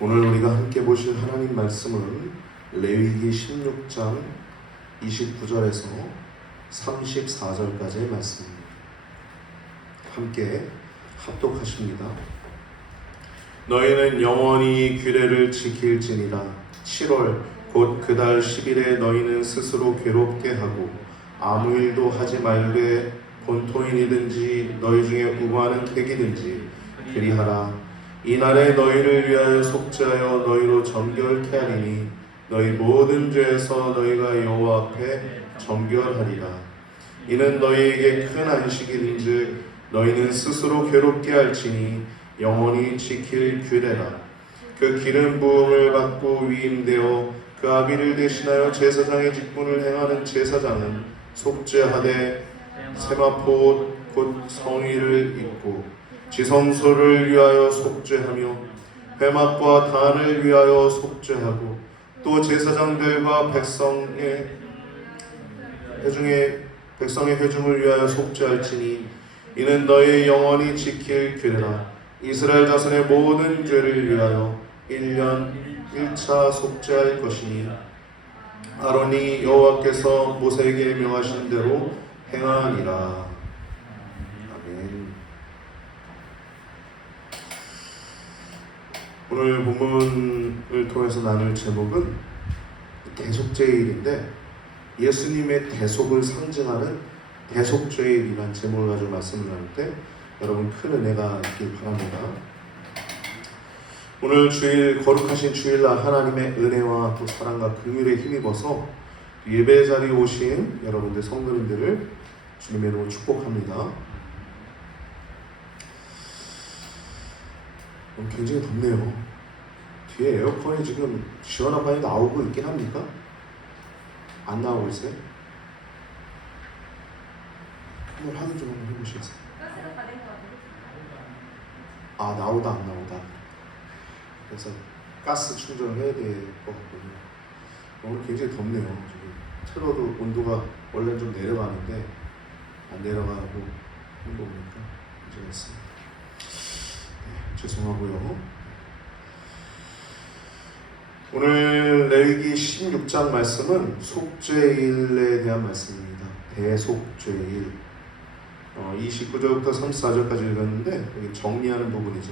오늘 우리가 함께 보실 하나님 말씀은 레위기 16장 29절에서 34절까지의 말씀입니다. 함께 합독하십니다. 너희는 영원히 규례를 지킬지니라. 7월 곧 그 달 10일에 너희는 스스로 괴롭게 하고 아무 일도 하지 말되 본토인이든지 너희 중에 우고하는 객이든지 그리하라. 이날에 너희를 위하여 속죄하여 너희로 정결케 하리니 너희 모든 죄에서 너희가 여호와 앞에 정결하리라. 이는 너희에게 큰 안식일인즉 너희는 스스로 괴롭게 할지니 영원히 지킬 규례라. 그 기름 부음을 받고 위임되어 그 아비를 대신하여 제사장의 직분을 행하는 제사장은 속죄하되 세마포 곧 성의를 입고 지성소를 위하여 속죄하며 회막과 단을 위하여 속죄하고 또 제사장들과 백성의 회중을 위하여 속죄할지니 이는 너희 영원히 지킬 규례라. 이스라엘 자손의 모든 죄를 위하여 1년 1차 속죄할 것이니 아론이 여호와께서 모세에게 명하신 대로 행하니라. 아멘. 오늘 본문을 통해서 나눌 제목은 대속죄일인데 예수님의 대속을 상징하는 대속죄일이라는 제목을 가지고 말씀을 나눌 때 여러분 큰 은혜가 있길 바랍니다. 오늘 주일 거룩하신 주일날 하나님의 은혜와 또 사랑과 긍휼에 힘입어서 예배 자리에 오신 여러분들 성도님들을 주님의 이름으로 축복합니다. 굉장히 덥네요. 뒤에 에어컨이 지금 시원한 바람이 나오고 있긴 합니까? 안 나오고 있어요? 한번 확인 좀 한번 해보시겠어요? 가스가 다 된 것 같아요. 아, 나오다 안 나오다. 그래서 가스 충전을 해야 될 것 같거든요. 오늘 굉장히 덥네요. 지금 틀어도 온도가 원래 좀 내려가는데 안 내려가고 하는 거 보니까 문제가 있습니다. 네, 죄송하고요. 오늘 레위기 16장 말씀은 속죄일에 대한 말씀입니다. 대속죄일. 29절부터 34절까지 읽었는데 여기 정리하는 부분이죠.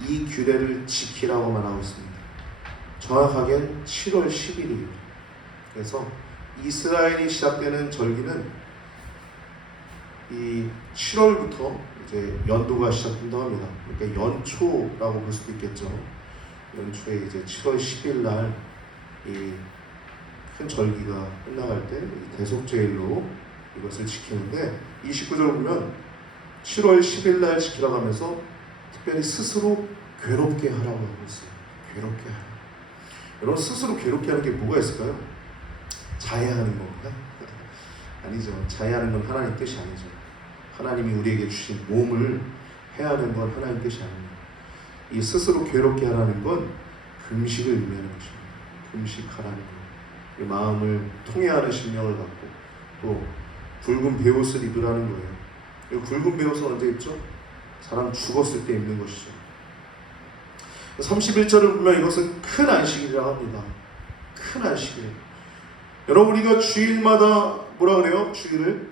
이 규례를 지키라고 말하고 있습니다. 정확하게는 7월 10일이에요. 그래서 이스라엘이 시작되는 절기는 이 7월부터 이제 연도가 시작된다고 합니다. 그러니까 연초라고 볼 수도 있겠죠. 연초에 이제 7월 10일 날 이 큰 절기가 끝나갈 때 대속죄일로 이것을 지키는데 29절 보면 7월 10일 날 지키라고 하면서 특별히 스스로 괴롭게 하라고 하고 있어요. 괴롭게 하라. 여러분 스스로 괴롭게 하는 게 뭐가 있을까요? 자해하는 건가요? 아니죠. 자해하는 건 하나님 뜻이 아니죠. 하나님이 우리에게 주신 몸을 해하는 건 하나님 뜻이 아닙니다. 이 스스로 괴롭게 하라는 건 금식을 의미하는 것입니다. 금식하라는 것. 마음을 통해하는 심령을 갖고 또 붉은 베옷을 입으라는 거예요. 이 붉은 베옷은 언제 입죠? 사람 죽었을 때 입는 것이죠. 31절을 보면 이것은 큰 안식일이라고 합니다. 큰 안식일. 여러분 우리가 주일마다 뭐라 그래요? 주일을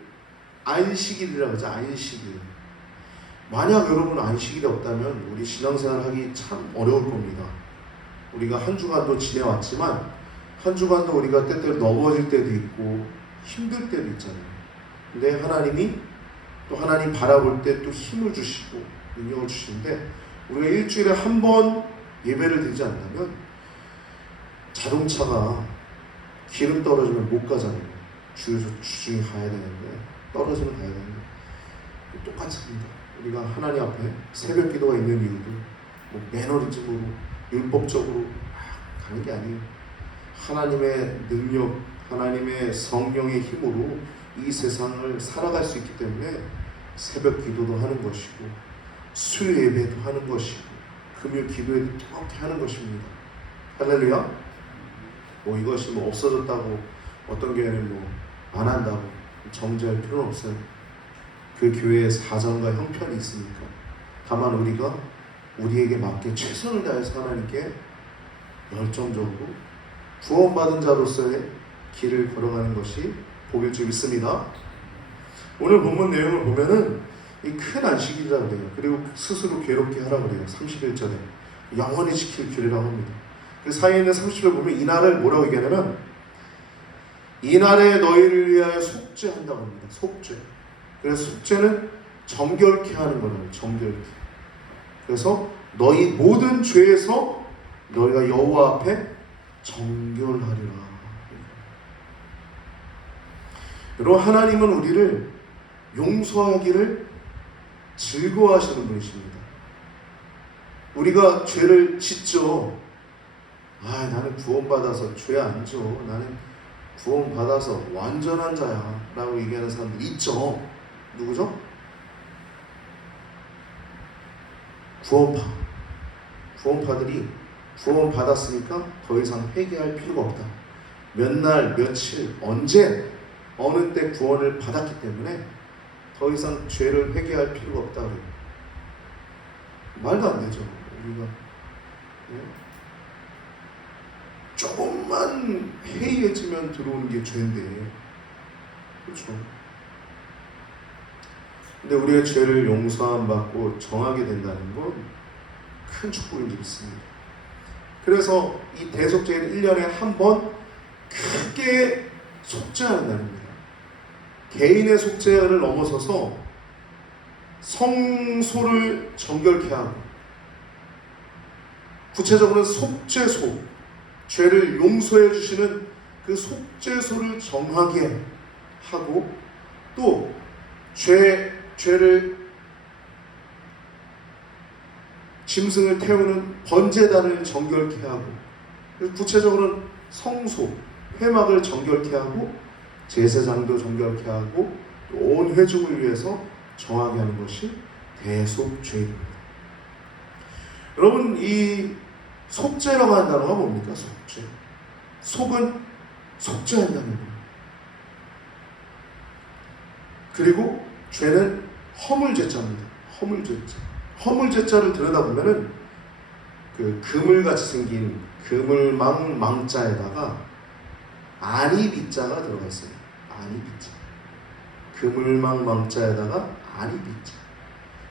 안식일이라고 하죠. 안식일. 만약 여러분 안식일이 없다면 우리 신앙생활 하기 참 어려울 겁니다. 우리가 한 주간도 지내왔지만 한 주간도 우리가 때때로 넘어질 때도 있고 힘들 때도 있잖아요. 근데 하나님이 또 하나님 바라볼 때 또 힘을 주시고 능력을 주시는데 우리가 일주일에 한 번 예배를 드리지 않는다면 자동차가 기름 떨어지면 못 가잖아요. 주중에 가야 되는데 떨어지면 가야 되는데 똑같습니다. 우리가 하나님 앞에 새벽 기도가 있는 이유도 뭐 매너리즘으로 율법적으로 가는 게 아니에요. 하나님의 능력, 하나님의 성령의 힘으로 이 세상을 살아갈 수 있기 때문에 새벽 기도도 하는 것이고 수요 예배도 하는 것이고 금요 기도회도 그렇게 하는 것입니다. 할렐루야. 뭐 이것이 뭐 없어졌다고 어떤 교회는 뭐 안 한다고 정죄할 필요는 없어요. 그 교회의 사정과 형편이 있으니까. 다만 우리가 우리에게 맞게 최선을 다해서 하나님께 열정적으로 구원받은 자로서의 길을 걸어가는 것이 복일 줄 믿습니다. 오늘 본문 내용을 보면은 이 큰 안식일이라 그래요. 그리고 스스로 괴롭게 하라 그래요. 31절에 영원히 지킬 규례라고 합니다. 그 사이에 있는 30절 보면 이날을 뭐라고 얘기하냐면 이날에 너희를 위하여 속죄한다고 합니다. 속죄. 그래서 속죄는 정결케 하는 거라고. 정결케. 그래서 너희 모든 죄에서 너희가 여호와 앞에 정결하리라. 여러분, 하나님은 우리를 용서하기를 즐거워하시는 분이십니다. 우리가 죄를 짓죠. 나는 구원받아서 죄 안 져. 나는 구원받아서 완전한 자야 라고 얘기하는 사람들 있죠. 누구죠? 구원파들이 구원받았으니까 더 이상 회개할 필요가 없다. 몇 날, 며칠, 언제, 어느 때 구원을 받았기 때문에 더 이상 죄를 회개할 필요가 없다 그래요. 말도 안 되죠. 우리가 조금만 해이해지면 들어오는 게 죄인데, 그렇죠? 근데 우리의 죄를 용서함 받고 정하게 된다는 건 큰 축복을 믿습니다. 그래서 이 대속죄는 1년에 한 번 크게 속죄하는 날입니다. 개인의 속죄를 넘어서서 성소를 정결케 하고, 구체적으로는 속죄소, 죄를 용서해 주시는 그 속죄소를 정하게 하고, 또 죄를 짐승을 태우는 번제단을 정결케 하고, 구체적으로는 성소, 회막을 정결케 하고, 제사장도 정결케 하고, 온 회중을 위해서 정하게 하는 것이 대속죄입니다. 여러분, 이 속죄라고 하는 단어가 뭡니까? 속죄. 속은 속죄한다는 거예요. 그리고 죄는 허물죄자입니다. 허물죄자. 허물죄자를 들여다보면은 그 그물같이 생긴 그물망자에다가 아니비자가 들어가 있어요. 아니비자. 그물망자에다가 아니비자.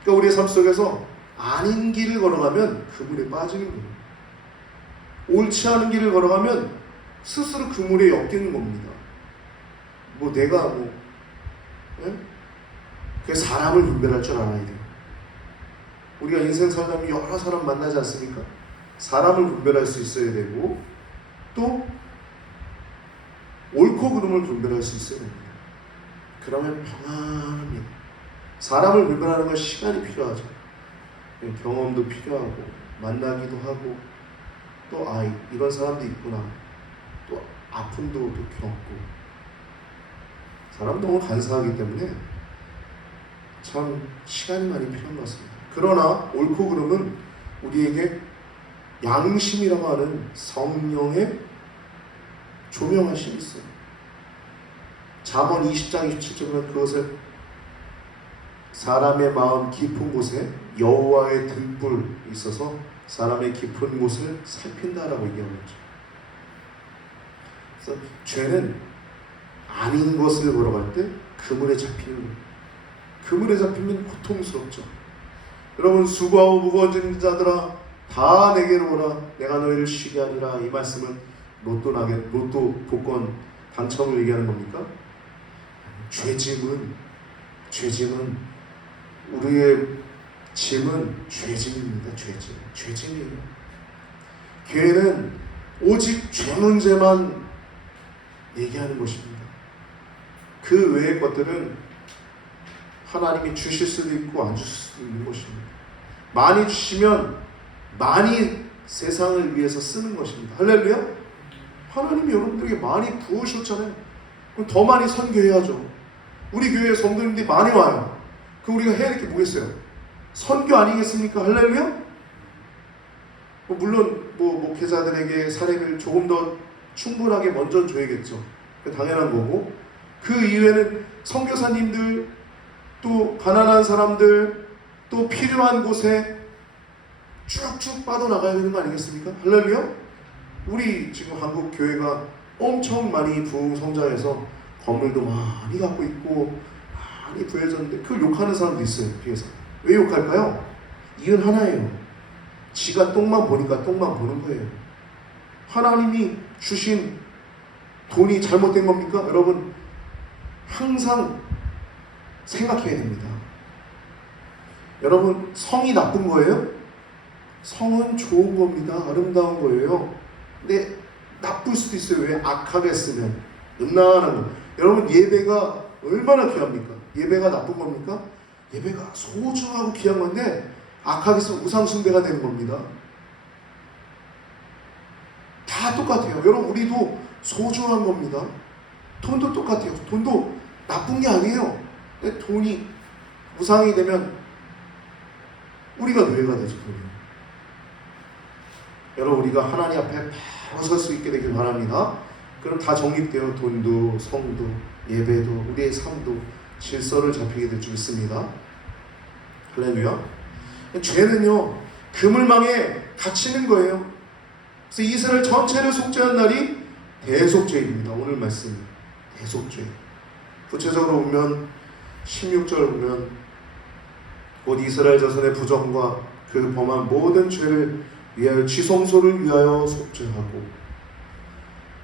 그러니까 우리의 삶 속에서 아닌 길을 걸어가면 그물에 빠지는 거예요. 옳지 않은 길을 걸어가면 스스로 그물에 엮이는 겁니다. 내가 그래서 사람을 분별할 줄 알아야 돼요. 우리가 인생 살다 보면 여러 사람 만나지 않습니까? 사람을 분별할 수 있어야 되고, 또 옳고 그름을 분별할 수 있어야 됩니다. 그러면 평안합니다. 사람을 분별하는 건 시간이 필요하죠. 경험도 필요하고, 만나기도 하고, 또 이런 사람도 있구나, 또 아픔도 또 겪고. 사람 너무 간사하기 때문에 참 시간이 많이 필요한 것 같습니다. 그러나 옳고 그름은 우리에게 양심이라고 하는 성령의 조명하심이 있어요. 잠언 20장 27절에 그것을 사람의 마음 깊은 곳에 여호와의 등불이 있어서 사람의 깊은 곳을 살핀다라고 얘기하고 있죠. 그래서 죄는 아닌 것을 걸어갈 때 그물에 잡히는 거예요. 그물에 잡히면 고통스럽죠. 여러분, 수고하고 무거워진 자들아 다 내게로 오라. 내가 너희를 쉬게 하리라. 이 말씀은 로또 복권 당첨을 얘기하는 겁니까? 죄짐은 우리의 짐은 죄짐입니다. 죄짐이에요. 교회는 오직 죄 문제만 얘기하는 것입니다. 그 외의 것들은 하나님이 주실 수도 있고 안 주실 수도 있는 것입니다. 많이 주시면 많이 세상을 위해서 쓰는 것입니다. 할렐루야? 하나님이 여러분들에게 많이 부으셨잖아요. 그럼 더 많이 선교해야죠. 우리 교회에 성도님들이 많이 와요. 그럼 우리가 해야 될 게 뭐겠어요? 선교 아니겠습니까? 할렐루야? 물론 목회자들에게 사례를 조금 더 충분하게 먼저 줘야겠죠. 당연한 거고, 그 이외에는 선교사님들, 또 가난한 사람들, 또 필요한 곳에 쭉쭉 빠져나가야 되는 거 아니겠습니까? 할렐루야? 우리 지금 한국 교회가 엄청 많이 부흥성장해서 건물도 많이 갖고 있고 많이 부해졌는데 그걸 욕하는 사람도 있어요. 뒤에서. 왜 욕할까요? 이유는 하나예요. 지가 똥만 보니까 똥만 보는 거예요. 하나님이 주신 돈이 잘못된 겁니까? 여러분 항상 생각해야 됩니다. 여러분 성이 나쁜 거예요? 성은 좋은 겁니다. 아름다운 거예요. 근데 나쁠 수도 있어요. 왜? 악하게 쓰면 음란한 거. 여러분 예배가 얼마나 귀합니까? 예배가 나쁜 겁니까? 예배가 소중하고 귀한 건데 악하게 쓰면 우상숭배가 되는 겁니다. 다 똑같아요. 여러분 우리도 소중한 겁니다. 돈도 똑같아요. 돈도 나쁜 게 아니에요. 근데 돈이 우상이 되면 우리가 노예가 되죠. 돈이. 여러분 우리가 하나님 앞에 바로 설 수 있게 되길 바랍니다. 그럼 다 정립되어 돈도 성도 예배도 우리의 삶도 질서를 잡히게 될 줄 믿습니다. 할렐루야. 죄는요 그물망에 갇히는 거예요. 그래서 이스라엘 전체를 속죄한 날이 대속죄입니다. 오늘 말씀 대속죄. 구체적으로 보면 16절 보면 곧 이스라엘 자손의 부정과 그 범한 모든 죄를 위하여 지성소를 위하여 속죄하고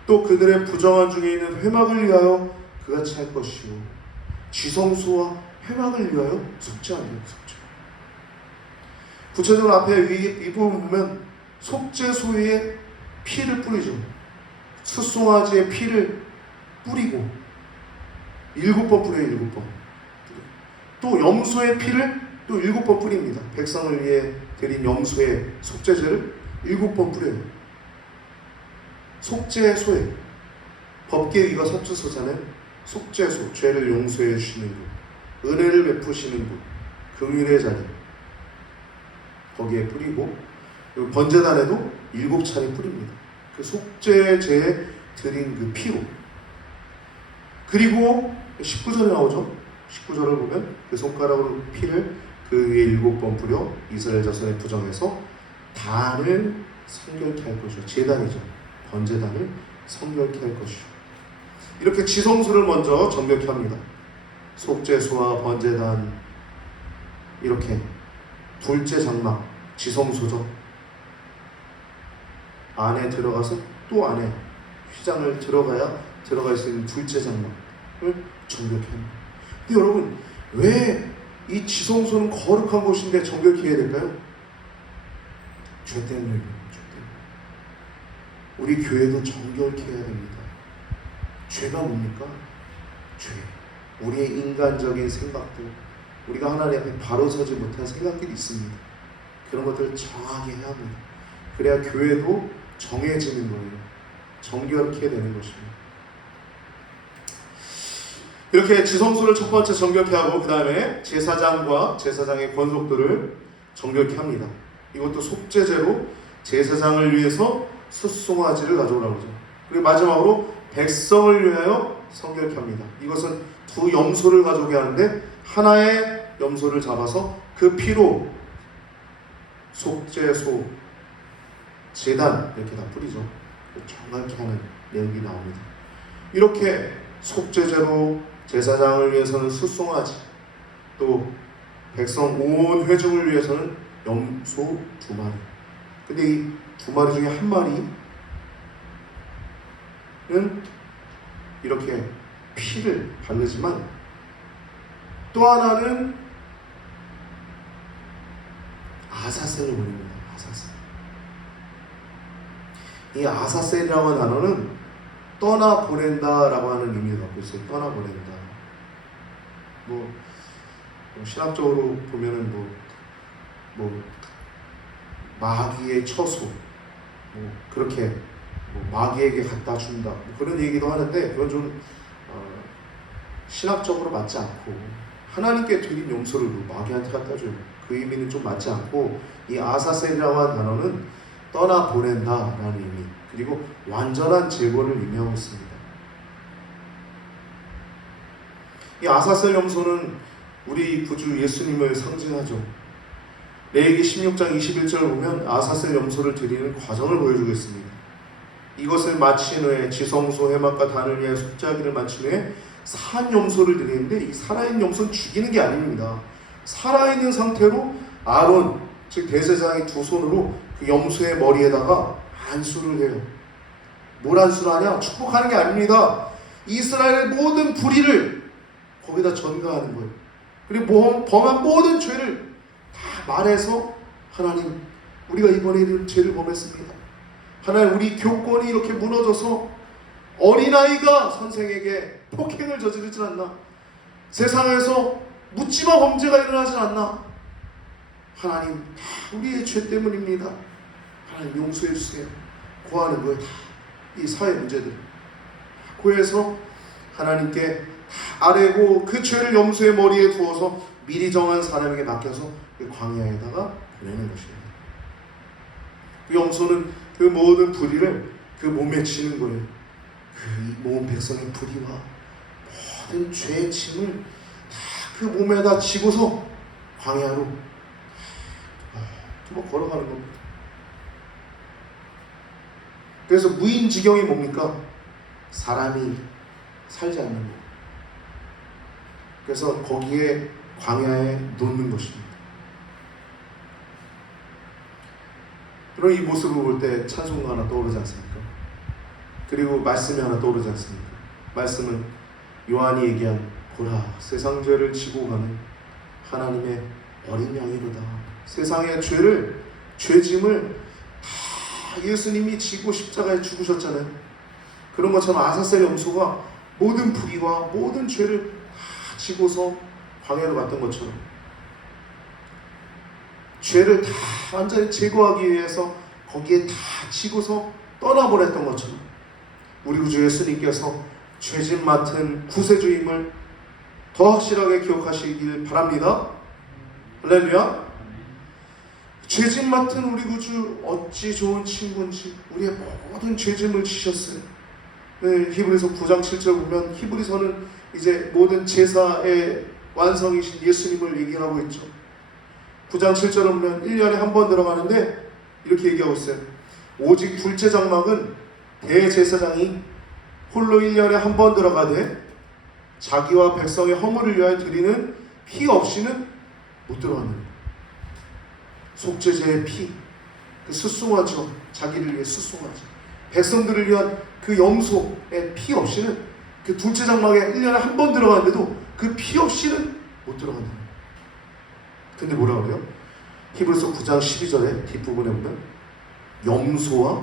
또 그들의 부정한 중에 있는 회막을 위하여 그같이 할 것이요 지성소와 회막을 위하여 속죄한대요. 속죄. 구체적으로 앞에 이 부분 보면 속죄소에 피를 뿌리죠. 숫송아지의 피를 뿌리고 7번 뿌려요. 7번. 또 염소의 피를 또 7번 뿌립니다. 백성을 위해 드린 염소의 속죄제를 7번 뿌려요. 속죄소에 법계위가 서투서잖아요. 속죄소, 죄를 용서해 주시는 곳, 은혜를 베푸시는 곳, 긍휼의 자리 거기에 뿌리고 번제단에도 7차례 뿌립니다. 그 속죄제에 드린 그 피로. 그리고 19절에 나오죠. 19절을 보면 그 손가락으로 피를 그 위에 7번 뿌려 이스라엘 자손의 부정에서 단을 성결케 할 것이요. 제단이죠. 번제단을 성결케 할 것이요. 이렇게 지성소를 먼저 정결케 합니다. 속죄소와 번제단 이렇게 둘째 장막 지성소죠. 안에 들어가서 또 안에 휘장을 들어갈 수 있는 둘째 장막을 정결케 합니다. 근데 여러분 왜 이 지성소는 거룩한 곳인데 정결케 해야 될까요? 죄 때문에. 우리 교회도 정결케 해야 됩니다. 죄가 뭡니까? 죄. 우리의 인간적인 생각들, 우리가 하나님 앞에 바로 서지 못한 생각들이 있습니다. 그런 것들을 정하게 해야 합니다. 그래야 교회도 정해지는 거예요. 정결케 되는 것입니다. 이렇게 지성소를 첫 번째 정결케 하고 그 다음에 제사장과 제사장의 권속들을 정결케 합니다. 이것도 속죄제로 제사장을 위해서 숫송아지를 가져오라고 하죠. 그리고 마지막으로 백성을 위하여 성결케 합니다. 이것은 두 염소를 가져오게 하는데 하나의 염소를 잡아서 그 피로 속죄소, 제단 이렇게 다 뿌리죠. 정확히 하는 내용이 나옵니다. 이렇게 속죄제로 제사장을 위해서는 숫송아지, 또 백성 온 회중을 위해서는 염소 2마리. 근데 이 2마리 중에 한 마리는 이렇게 피를 바르지만 또 하나는 아사셀을 보냅니다. 아사셀. 이 아사셀이라고 하는 단어는 떠나 보낸다라고 하는 의미를 갖고 있어요. 떠나 보낸다. 신학적으로 보면은 마귀의 처소, 그렇게 마귀에게 갖다 준다. 그런 얘기도 하는데 그건 좀 신학적으로 맞지 않고 하나님께 드린 용서를 마귀한테 갖다 줘요. 그 의미는 좀 맞지 않고 이 아사셀이라고 하는 단어는 떠나 보낸다라는 의미 그리고 완전한 제거를 의미하고 있습니다. 이 아사셀 염소는 우리 구주 예수님을 상징하죠. 레위기 16장 21절을 보면 아사셀 염소를 드리는 과정을 보여주고 있습니다. 이것을 마친 후에 지성소, 해막과 단을 위해 속죄하기를 마친 후에 산 염소를 드리는데, 이 살아있는 염소는 죽이는 게 아닙니다. 살아있는 상태로 아론, 즉 대제사장이 두 손으로 그 염소의 머리에다가 안수를 해요. 뭘 안수를 하냐? 축복하는 게 아닙니다. 이스라엘의 모든 불의를 거기다 전가하는 거예요. 그리고 범한 모든 죄를 다 말해서, 하나님, 우리가 이번에 이런 죄를 범했습니다. 하나님, 우리 교권이 이렇게 무너져서 어린아이가 선생에게 폭행을 저지르지 않나? 세상에서 묻지마 범죄가 일어나지 않나? 하나님, 다 우리의 죄 때문입니다. 하나님, 용서해 주세요. 고하는 거예요. 다 이 사회 문제들 고해서 하나님께 다 아뢰고, 그 죄를 염소의 머리에 두어서 미리 정한 사람에게 맡겨서 그 광야에다가 보내는 것입니다. 그 염소는 그 모든 불의를 그 몸에 지는 거예요. 그 모든 백성의 불의와 모든 죄의 짐을 다 그 몸에다 지고서 광야로 두고 걸어가는 겁니다. 그래서 무인지경이 뭡니까? 사람이 살지 않는 것. 그래서 거기에 광야에 놓는 것입니다. 그럼 이 모습을 볼 때 찬송가 하나 떠오르지 않습니까? 그리고 말씀이 하나 떠오르지 않습니까? 말씀은 요한이 얘기한 보라, 세상 죄를 지고 가는 하나님의 어린 양이로다. 세상의 죄를, 죄짐을 다 예수님이 지고 십자가에 죽으셨잖아요. 그런 것처럼 아사셀 염소가 모든 불의와 모든 죄를 다 지고서 광야로 갔던 것처럼, 죄를 다 완전히 제거하기 위해서 거기에 다 지고서 떠나보냈던 것처럼, 우리 구주 예수님께서 죄짐 맡은 구세주임을 더 확실하게 기억하시길 바랍니다. 할렐루야. 죄짐 맡은 우리 구주, 어찌 좋은 친구인지 우리의 모든 죄짐을 지셨어요. 네, 히브리서 9장 7절 보면, 히브리서는 이제 모든 제사의 완성이신 예수님을 얘기하고 있죠. 9장 7절을 보면 1년에 한 번 들어가는데 이렇게 얘기하고 있어요. 오직 둘째 장막은 대제사장이 홀로 1년에 한 번 들어가되 자기와 백성의 허물을 위하여 드리는 피 없이는 못 들어가는, 속죄제의 피, 그 스승하죠. 자기를 위해 스승하죠. 백성들을 위한 그 염소의 피 없이는, 그 둘째 장막에 1년에 한 번 들어가는데도 그 피 없이는 못 들어간다. 근데 뭐라 그래요? 히브리서 9장 12절에 뒷부분에 보면, 염소와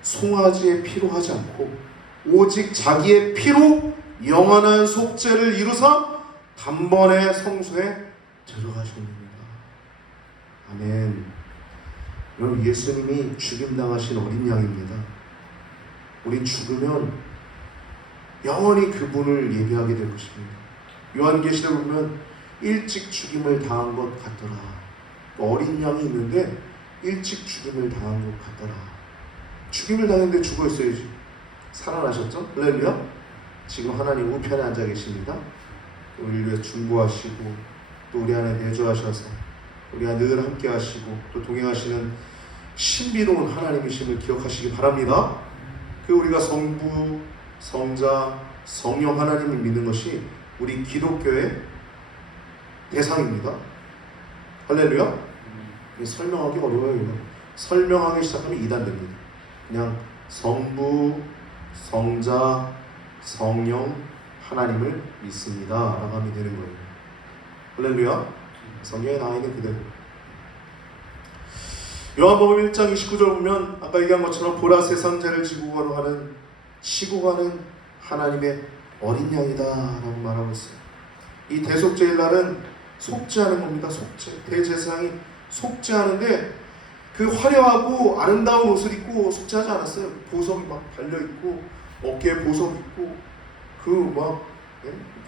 송아지의 피로 하지 않고 오직 자기의 피로 영원한 속죄를 이루사 단번에 성소에 들어가셨습니다. 아멘. 여러분, 예수님이 죽임당하신 어린 양입니다. 우린 죽으면 영원히 그분을 예배하게 될 것입니다. 요한계시록에 보면 일찍 죽임을 당한 것 같더라. 어린 양이 있는데 일찍 죽임을 당한 것 같더라. 죽임을 당했는데 죽어 있어야지. 살아나셨죠? 할렐루야. 지금 하나님 우편에 앉아 계십니다. 우리를 위해 중보하시고 또 우리 안에 내주하셔서 우리 안에 늘 함께 하시고 또 동행하시는 신비로운 하나님이심을 기억하시기 바랍니다. 그 우리가 성부, 성자, 성령 하나님을 믿는 것이 우리 기독교의 대상입니다. 할렐루야. 설명하기 어려워요. 이거. 설명하기 시작하면 이단됩니다. 그냥 성부, 성자, 성령 하나님을 믿습니다 라고 하면 되는 거예요. 할렐루야. 성경에 나와 있는 그대로. 요한복음 1장 29절 보면 아까 얘기한 것처럼 보라, 세상 죄를 지고 가는 하나님의 어린 양이다 라고 말하고 있어요. 이 대속죄일 날은 속죄하는 겁니다. 속죄. 대제사장이 속죄하는데 그 화려하고 아름다운 옷을 입고 속죄하지 않았어요. 보석이 막 달려있고 어깨에 보석 있고 그 막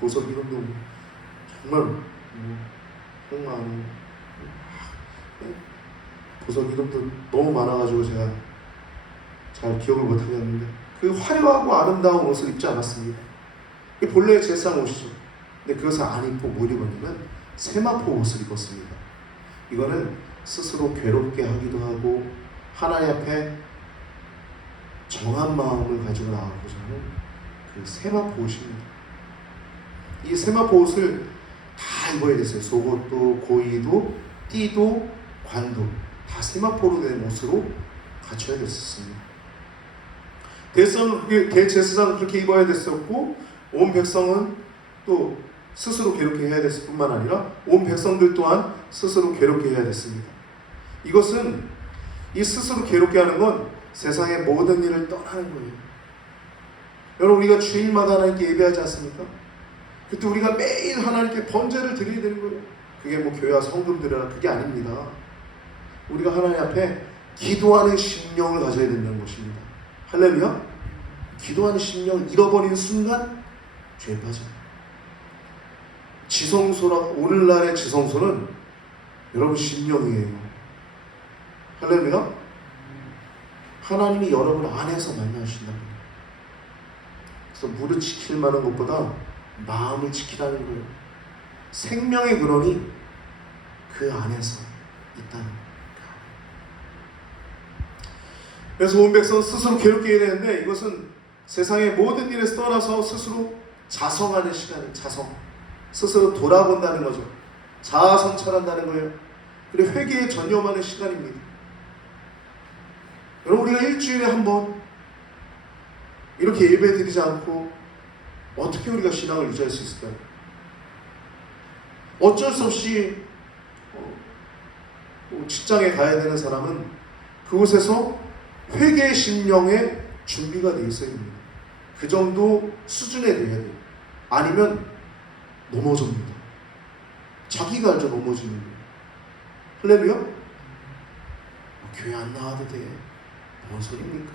보석 이름도 정말 정말 보석 이름도 너무 많아가지고 제가 잘 기억을 못하겠는데 그 화려하고 아름다운 옷을 입지 않았습니다. 이게 본래 제사장 옷이죠. 근데 그것을 안 입고 뭘 입었냐면 세마포 옷을 입었습니다. 이거는 스스로 괴롭게 하기도 하고 하나님 앞에 정한 마음을 가지고 나가고자 하는 그 세마포 옷입니다. 이 세마포 옷을 다 입어야 됐어요. 속옷도 고이도 띠도 관도 다 세마포로 된 옷으로 갖춰야 됐었습니다. 대제사장은 그렇게 입어야 됐었고 온 백성은 또 스스로 괴롭게 해야 됐을 뿐만 아니라 온 백성들 또한 스스로 괴롭게 해야 됐습니다. 이것은 이 스스로 괴롭게 하는 건 세상의 모든 일을 떠나는 거예요. 여러분 우리가 주일마다 하나님께 예배하지 않습니까? 그때 우리가 매일 하나님께 번제를 드려야 되는 거예요. 그게 뭐 교회와 성금 드려라 그게 아닙니다. 우리가 하나님 앞에 기도하는 심령을 가져야 된다는 것입니다. 할렐루야. 기도하는 심령 잃어버리는 순간 죄에 빠져요. 오늘날의 지성소는 여러분 심령이에요. 할렐루야. 하나님이 여러분 안에서 만나신다는 거예요. 그래서 무릇 지킬 만한 것보다 마음을 지키라는 거예요. 생명의 근원이 그 안에서 있다는 거예요. 그래서 온 백성 스스로 괴롭게 해야 되는데 이것은 세상의 모든 일에서 떠나서 스스로 자성하는 시간이에요. 자성. 스스로 돌아본다는 거죠. 자아 성찰한다는 거예요. 그리고 회개에 전념하는 시간입니다. 여러분 우리가 일주일에 한 번 이렇게 예배 드리지 않고 어떻게 우리가 신앙을 유지할 수 있을까요? 어쩔 수 없이 직장에 가야 되는 사람은 그곳에서 회개의 심령에 준비가 되어 있어야 됩니다. 그 정도 수준에 돼야 돼요. 아니면 넘어집니다. 자기가 알죠 넘어지는 거예요. 할렐루야? 교회 안 나와도 돼. 뭔 소리입니까?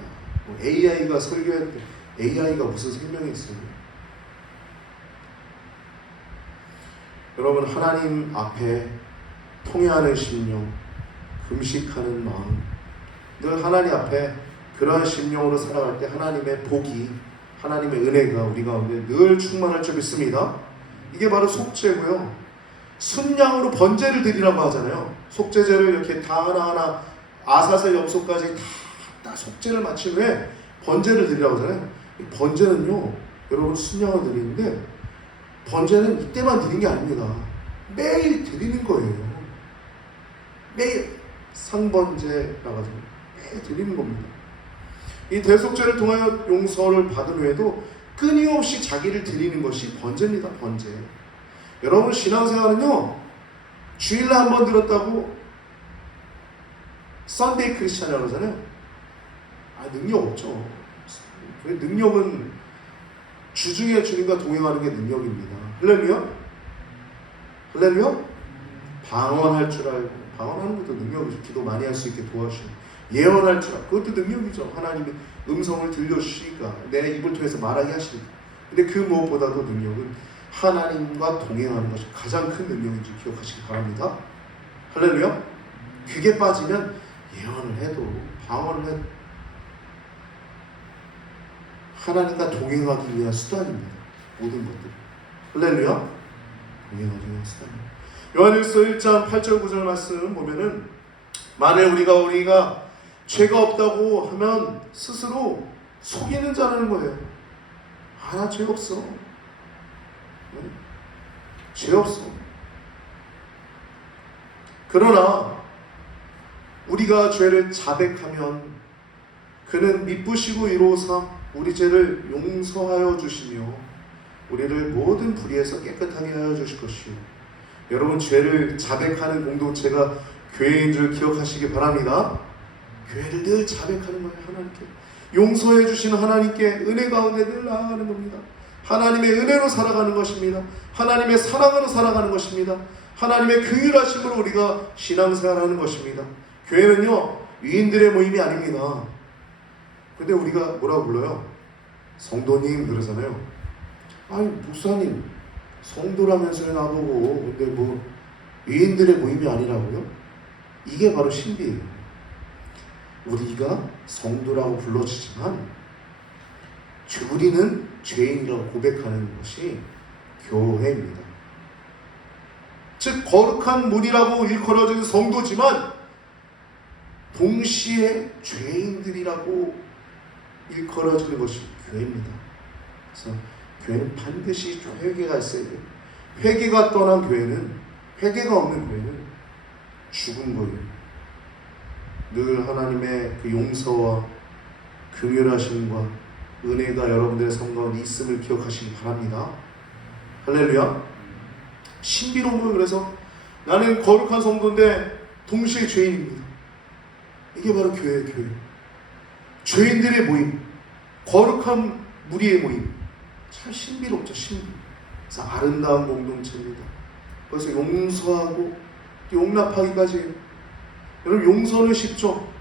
AI가 설교할 때 AI가 무슨 생명이 있어요? 여러분 하나님 앞에 통회하는 심령, 금식하는 마음, 늘 하나님 앞에 그러한 심령으로 살아갈 때 하나님의 복이, 하나님의 은혜가 우리 가운데 늘 충만할 줄 믿습니다. 이게 바로 속죄고요. 순양으로 번제를 드리라고 하잖아요. 속죄제를 이렇게 다 하나하나 아사셀 염소까지 다 속죄를 마친 후에 번제를 드리라고 하잖아요. 이 번제는요, 여러분 순양을 드리는데 번제는 이때만 드리는 게 아닙니다. 매일 드리는 거예요. 매일 상번제라고 하죠. 매일 드리는 겁니다. 이 대속죄를 통하여 용서를 받은 후에도 끊임없이 자기를 드리는 것이 번제입니다. 번제. 여러분 신앙생활은요, 주일날 한 번 들었다고 썬데이 크리스찬이라고 하잖아요. 능력 없죠. 능력은 주중에 주님과 동행하는 게 능력입니다. 할렐루야? 할렐루야? 방언할 줄 알고, 방언하는 것도 능력이죠. 기도 많이 할 수 있게 도와주시고, 예언할 줄 알고, 그것도 능력이죠. 하나님이 음성을 들려주시니까 내 입을 통해서 말하게 하시니까. 근데 그 무엇보다도 능력은 하나님과 동행하는 것이 가장 큰 능력인지 기억하시기 바랍니다. 할렐루야? 그게 빠지면 예언을 해도 방언을 해도 하나님과 동행하기 위한 수단입니다. 모든 것들. 할렐루야? 동행하기 위한 수단입니다. 요한일서 1장 8절 9절 말씀 보면은 만일 우리가 죄가 없다고 하면 스스로 속이는 자라는 거예요. 나 죄 없어. 죄 없어. 그러나 우리가 죄를 자백하면 그는 미쁘시고 이로사 우리 죄를 용서하여 주시며 우리를 모든 불의에서 깨끗하게 하여 주실 것이요. 여러분 죄를 자백하는 공동체가 교회인 줄 기억하시기 바랍니다. 교회를 늘 자백하는 거예요. 하나님께 용서해 주시는 하나님께 은혜 가운데 늘 나아가는 겁니다. 하나님의 은혜로 살아가는 것입니다. 하나님의 사랑으로 살아가는 것입니다. 하나님의 긍휼하심으로 우리가 신앙생활하는 것입니다. 교회는요 위인들의 모임이 아닙니다. 근데 우리가 뭐라고 불러요? 성도님 그러잖아요. 아니 목사님 성도라면서요 나보고. 근데 뭐 위인들의 모임이 아니라고요? 이게 바로 신비예요. 우리가 성도라고 불러지지만 우리는 죄인이라고 고백하는 것이 교회입니다. 즉 거룩한 문이라고 일컬어진 성도지만 동시에 죄인들이라고 일컬어지는 것이 교회입니다. 그래서 교회는 반드시 회개가 있어야 돼요. 회개가 떠난 교회는, 회개가 없는 교회는 죽은 거예요. 늘 하나님의 그 용서와 긍휼하심과 은혜가 여러분들의 삶 가운데 있음을 기억하시기 바랍니다. 할렐루야. 신비로운 거예요. 그래서 나는 거룩한 성도인데 동시에 죄인입니다. 이게 바로 교회예요. 교회. 죄인들의 모임, 거룩한 무리의 모임. 참 신비롭죠. 신비. 그래서 아름다운 공동체입니다. 그래서 용서하고 용납하기까지 해요. 여러분, 용서는 쉽죠.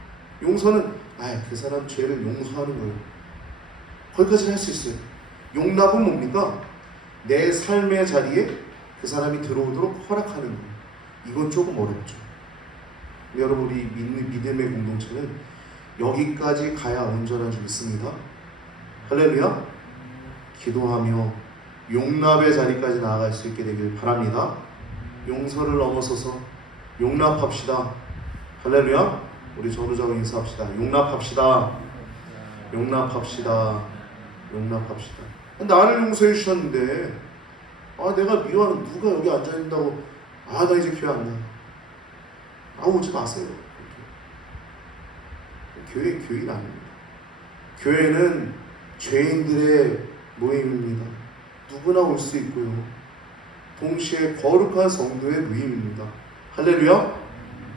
용서는 그 사람 죄를 용서하는 거예요. 거기까지는 할 수 있어요. 용납은 뭡니까? 내 삶의 자리에 그 사람이 들어오도록 허락하는 거예요. 이건 조금 어렵죠. 여러분, 우리 믿음의 공동체는 여기까지 가야 온전한 줄 믿습니다. 할렐루야. 기도하며 용납의 자리까지 나아갈 수 있게 되길 바랍니다. 용서를 넘어서서 용납합시다. 할렐루야. 우리 전우자고 인사합시다. 용납합시다. 용납합시다. 용납합시다. 나를 용서해 주셨는데 내가 미워하는 누가 여기 앉아있다고 나 이제 교회 안 가. 오지 마세요. 교회는 아닙니다. 교회는 죄인들의 모임입니다. 누구나 올 수 있고요. 동시에 거룩한 성도의 모임입니다. 할렐루야.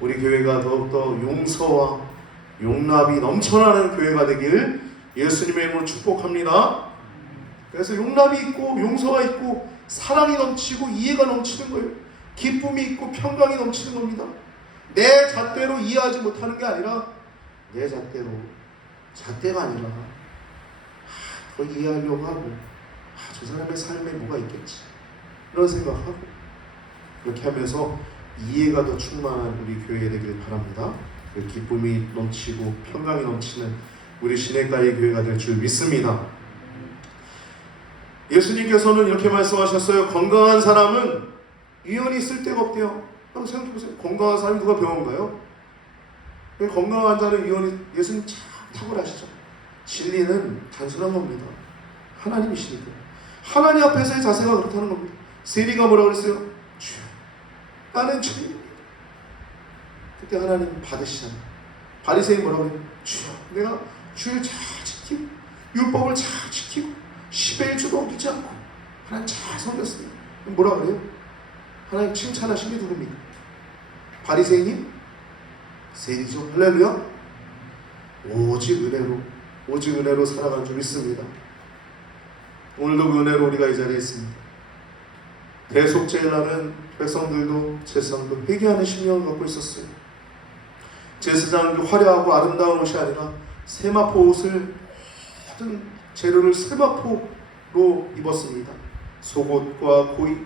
우리 교회가 더욱더 용서와 용납이 넘쳐나는 교회가 되길 예수님의 이름으로 축복합니다. 그래서 용납이 있고 용서가 있고 사랑이 넘치고 이해가 넘치는 거예요. 기쁨이 있고 평강이 넘치는 겁니다. 내 잣대로 이해하지 못하는 게 아니라 내 잣대가 아니라 더 이해하려고 하고 저 사람의 삶에 뭐가 있겠지 이런 생각하고 그렇게 하면서 이해가 더 충만한 우리 교회가 되기를 바랍니다. 기쁨이 넘치고 평강이 넘치는 우리 시냇가의 교회가 될 줄 믿습니다. 예수님께서는 이렇게 말씀하셨어요. 건강한 사람은 유언이 쓸데가 없대요. 한번 생각해보세요. 건강한 사람이 누가 병원가요? 건강한 자는 유언이 예수님 참 탁월하시죠. 진리는 단순한 겁니다. 하나님이시니까. 하나님 앞에서의 자세가 그렇다는 겁니다. 세리가 뭐라고 그랬어요? 주여, 나는 죄인입니다. 그때 하나님 받으시잖아요. 바리새인 뭐라고 그래요? 주여, 내가 주를 잘 지키고 율법을 잘 지키고 10의 1조도 어기지 않고 하나님 잘 섬겼습니다. 뭐라 그래요? 하나님 칭찬하신 게 누굽니까? 바리새인이? 세리죠. 할렐루야. 오직 은혜로 살아간 줄 믿습니다. 오늘도 그 은혜로 우리가 이 자리에 있습니다. 대속제일날은 백성들도 제사장도 회개하는 심령을 갖고 있었어요. 제사장도 화려하고 아름다운 옷이 아니라 세마포 옷을 모든 재료를 세마포로 입었습니다. 속옷과 고이,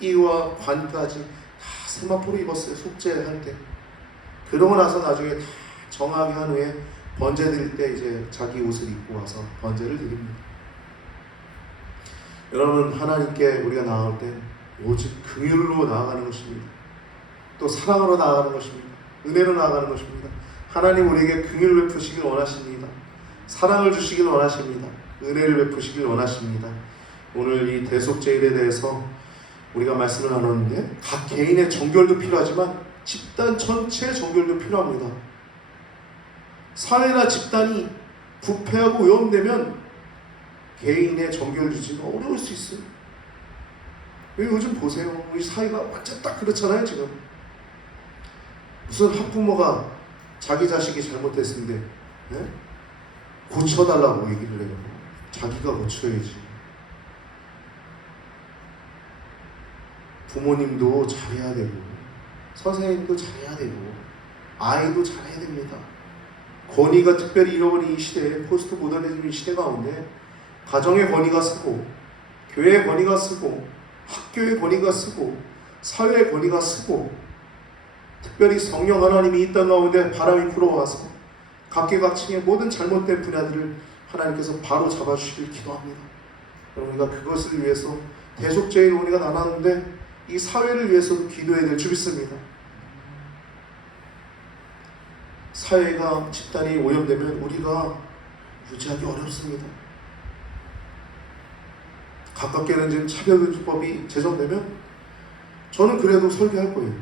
띠와 관까지 다 세마포로 입었어요. 속죄할 때. 그러고 나서 나중에 다 정하게 한 후에 번제 드릴 때 이제 자기 옷을 입고 와서 번제를 드립니다. 여러분, 하나님께 우리가 나아갈 때 오직 긍휼로 나아가는 것입니다. 또 사랑으로 나아가는 것입니다. 은혜로 나아가는 것입니다. 하나님 우리에게 긍휼을 베푸시길 원하십니다. 사랑을 주시길 원하십니다. 은혜를 베푸시길 원하십니다. 오늘 이 대속제일에 대해서 우리가 말씀을 나눴는데 각 개인의 정결도 필요하지만 집단 전체의 정결도 필요합니다. 사회나 집단이 부패하고 오염되면 개인의 정결 유지가 어려울 수 있어요. 요즘 보세요. 우리 사회가 완전 딱 그렇잖아요. 지금 무슨 학부모가 자기 자식이 잘못했는데 고쳐달라고 얘기를 해요. 자기가 고쳐야지. 부모님도 잘해야 되고 선생님도 잘해야 되고 아이도 잘해야 됩니다. 권위가 특별히 잃어버린 이 시대에, 포스트 모더니즘 이 시대 가운데 가정의 권위가 쓰고 교회의 권위가 쓰고 학교의 권위가 쓰고 사회의 권위가 쓰고 특별히 성령 하나님이 이 땅 가운데 바람이 불어와서 각계각층의 모든 잘못된 분야들을 하나님께서 바로 잡아주시길 기도합니다. 우리가 그것을 위해서 대속제일 우리가 나눴는데 이 사회를 위해서도 기도해야 될 줄 믿습니다. 사회가 집단이 오염되면 우리가 유지하기 어렵습니다. 가깝게는 지금 차별금지법이 제정되면 저는 그래도 설계할 거예요.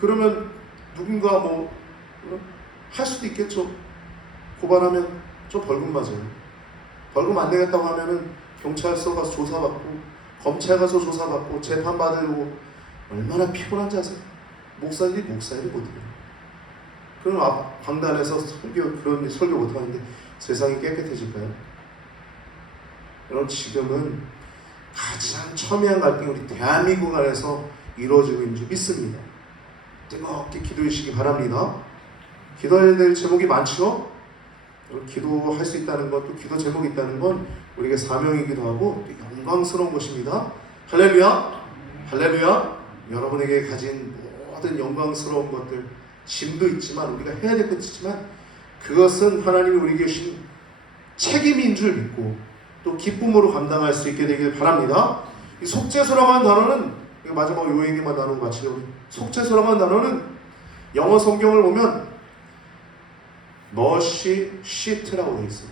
그러면 누군가 뭐 할 수도 있겠죠. 고발하면 저 벌금 맞아요. 벌금 안 내겠다고 하면은 경찰서 가서 조사받고 검찰 가서 조사받고 재판 받으려고 얼마나 피곤한지 아세요? 목사들이 못해요. 그럼 방단에서 그런 설교 못하는데 세상이 깨끗해질까요? 여러분, 지금은 가장 첨예한 갈등이 우리 대한민국 안에서 이루어지고 있는 줄 믿습니다. 뜨겁게 기도해 주시기 바랍니다. 기도해야 될 제목이 많죠? 기도할 수 있다는 것, 또 기도 제목이 있다는 건 우리에게 사명이기도 하고 또 영광스러운 것입니다. 할렐루야! 할렐루야! 여러분에게 가진 모든 영광스러운 것들, 짐도 있지만 우리가 해야 될 것도 있지만 그것은 하나님이 우리에게 주신 책임인 줄 믿고 또 기쁨으로 감당할 수 있게 되길 바랍니다. 이 속죄소라고 하는 단어는, 마지막 요 얘기만 나누고 마치려고, 속죄소라고 하는 단어는 영어 성경을 보면 머시 시트라고 되어 있어요.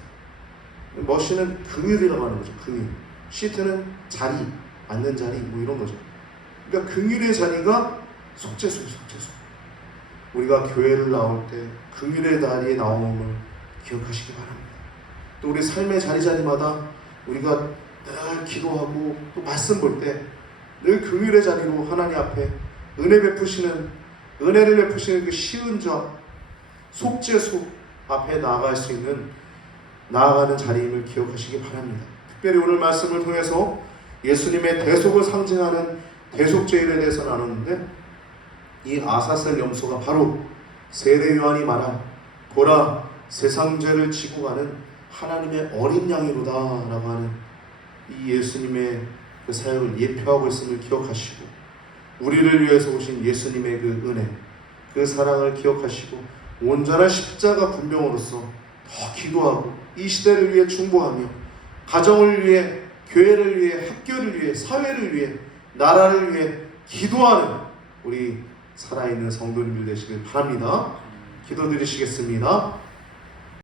머시는 긍휼이라고 하는 거죠. 긍휼. 시트는 자리, 앉는 자리, 뭐 이런 거죠. 그러니까 긍휼의 자리가 속죄소예요. 속죄소. 우리가 교회를 나올 때 긍휼의 자리에 나옴을 기억하시기 바랍니다. 또 우리 삶의 자리마다 우리가 늘 기도하고 또 말씀 볼 때 늘 긍휼의 자리로 하나님 앞에 은혜를 베푸시는 그 쉬운 자, 속죄소 앞에 나아갈 수 있는, 나아가는 자리임을 기억하시기 바랍니다. 특별히 오늘 말씀을 통해서 예수님의 대속을 상징하는 대속죄일에 대해서 나눴는데, 이 아사셀 염소가 바로 세례 요한이 말한 보라 세상 죄를 지고 가는 하나님의 어린 양이로다 라고 하는 이 예수님의 그 사역을 예표하고 있음을 기억하시고, 우리를 위해서 오신 예수님의 그 은혜, 그 사랑을 기억하시고 온전한 십자가 군병으로서 더 기도하고 이 시대를 위해 중보하며 가정을 위해, 교회를 위해, 학교를 위해, 사회를 위해, 나라를 위해 기도하는 우리 살아있는 성도님들 되시길 바랍니다. 기도드리시겠습니다.